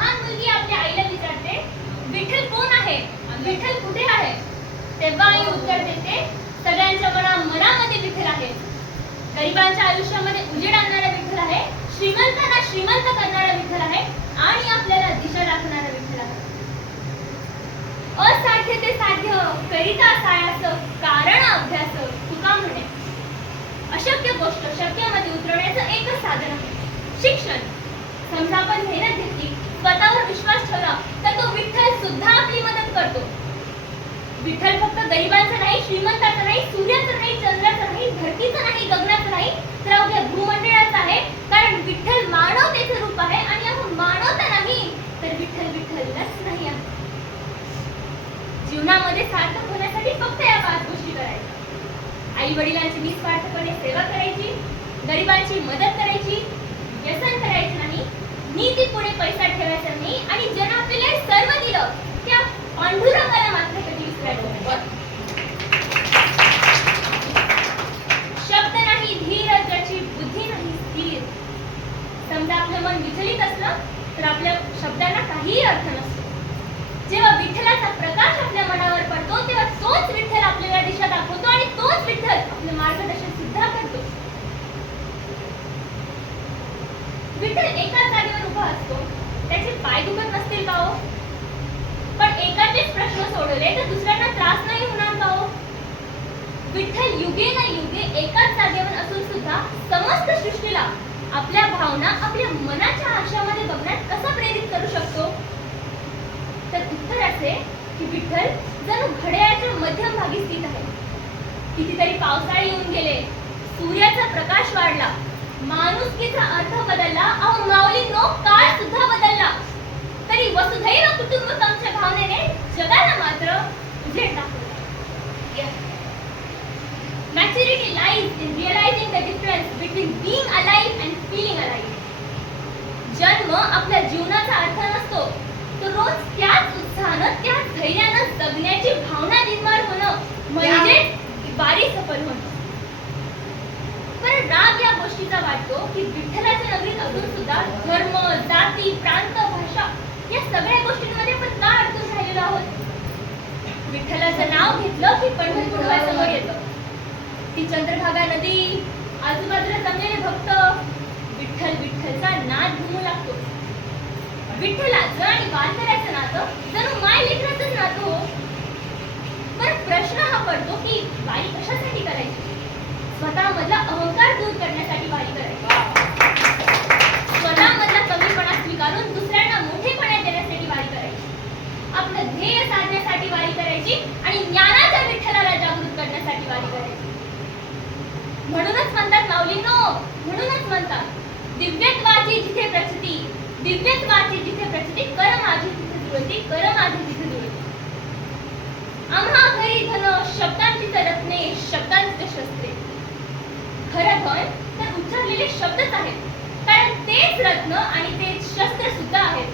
लहान मुलगी आपल्या आईला विचारते, विठ्ठल कोण आहे, विठ्ठल कुठे आहे, तेव्हा आई उत्तर देते, सगळ्यांच्या मनामध्ये विठ्ठल आहे. गरिबांच्या आयुष्यामध्ये उजेड आणणारा विठ्ठल आहे, श्रीमंतांना श्रीमंत करणारा विठ्ठल आहे आणि आपल्याला दिशा दाखवणारा विठ्ठल आहे. असाध्य ते साध्य करिता सायास कारण अभ्यास तुका म्हणे. अशक्य गोष्ट शक्यमध्ये उतरवण्याचं एकच साधन आहे, शिक्षण. समजा आपण मेहनत घेतली, स्वतःवर विश्वास ठेवला, तर तो विठ्ठल सुद्धा आपली मदत करतो. विठ्ठल फक्त गरिबांचा नाही, श्रीमंताचा नाही, सूर्याचा नाही, चंद्राचा नाही, धरतीचा नाही, गगनाचा नाही, तर अवघ्या भूमंडळाचा आहे. कारण विठ्ठल मानवतेचं रूप आहे आणि आपण मानवता नाही तर विठ्ठल विठ्ठलच नाही आहे. जीवनामध्ये सार्थक होण्यासाठी फक्त या 5 गोष्टी करायच्या. आई वडिलांची निस्वार्थपणे सेवा करायची, गरिबांची मदत करायची, व्यसन करायचं नाही, नीती पुढे पैसा ठेवायचा नाही आणि ज्यानं आपल्याला सर्व दिलं त्या पांडुरंगाला मात्र कधी विसरायचं नाही. शब्द नाही धीर, ज्याची बुद्धी नाही स्थिर. समजा आपलं मन विचलित असलं तर आपल्या शब्दांना काहीही अर्थ नसतो. जेव्हा विठ्ठलाचा प्रकाश आपल्या मनावर पडतो तेव्हा तोच विठ्ठल आपल्याला दिशा दाखवतो आणि तोच विठ्ठल आपलं मार्गदर्शन सुद्धा करतो. विठ्ठल एकाच जागेवर उभा असतो, त्याचे पाय दुखत नसतील का हो? पण एकाचेच प्रश्न सोडवले तर दुसऱ्यांना त्रास नाही होणार का हो? विठ्ठल युगे ना युगे एकाच जागेवर असून सुद्धा समस्त सृष्टीला आपल्या भावना आपल्या मनाच्या आरशामध्ये बघण्यात कसा प्रेरित करू शकतो? तर उत्तर असे की विठ्ठल जणू घड्याळाच्या मध्यभागी स्थित आहे. कितीतरी पावसाळे येऊन गेले, सूर्याचा प्रकाश वाढला, माणुसकीचा अर्थ बदलला, अहो माऊलींनो काळ सुद्धा बदलला, तरी वसुधैव कुटुंबकमच्या भावनेने जगाला मात्र उजेड दाखवला. Maturity lies in realizing the difference between being alive and feeling alive. जन्म आपल्या जीवनाचा अर्थ नसतो, तो रोज त्याच उत्साहानं, त्याच धैर्यानं जगण्याची भावना निर्माण होणं म्हणजे वारी सफल होणं. पण राग या गोष्टीचा वाटतो की विठ्ठलाच्या नगरीत असून सुद्धा धर्म, जाती, प्रांत, भाषा या सगळ्या गोष्टींमध्ये आपण का अडकून राहिलेलो आहोत? विठ्ठलाचं नाव घेतलं की पंढरपूर समोर येतं. ती चंद्रभागा नदी, आजूबाजूला जमलेले भक्त, विठ्ठल विठ्ठलचा नाद घुमू लागतो. विठ्ठलाचं आणि वारकऱ्याचं नातं जणू माय लेकराचंच नातं हो. पण प्रश्न हा पडतो की वारी कशासाठी करायची? स्वतःमधला अहंकार दूर करण्यासाठी वारी करायची, स्वतःमधला कमीपणा स्वीकारून दुसऱ्यांना मोठेपणा देण्यासाठी वारी करायची, आपलं ध्येय साधण्यासाठी वारी करायची आणि ज्ञानाच्या विठ्ठलाला जागृत करण्यासाठी वारी करायची. म्हणूनच म्हणतात माऊलींनो, म्हणूनच म्हणतात दिव्यत्वाची जिथे प्रचिती, दिव्यत्वाची जिथे प्रचिती, कर माझी तिथे जुळती, कर माझी तिथे जुळती. आम्हा घरी धन, शब्दांची रत्ने, शब्दांची शस्त्रे. खरं धन तर उच्चारलेले शब्दच आहेत, कारण तेच रत्न आणि तेच शस्त्र सुद्धा आहेत.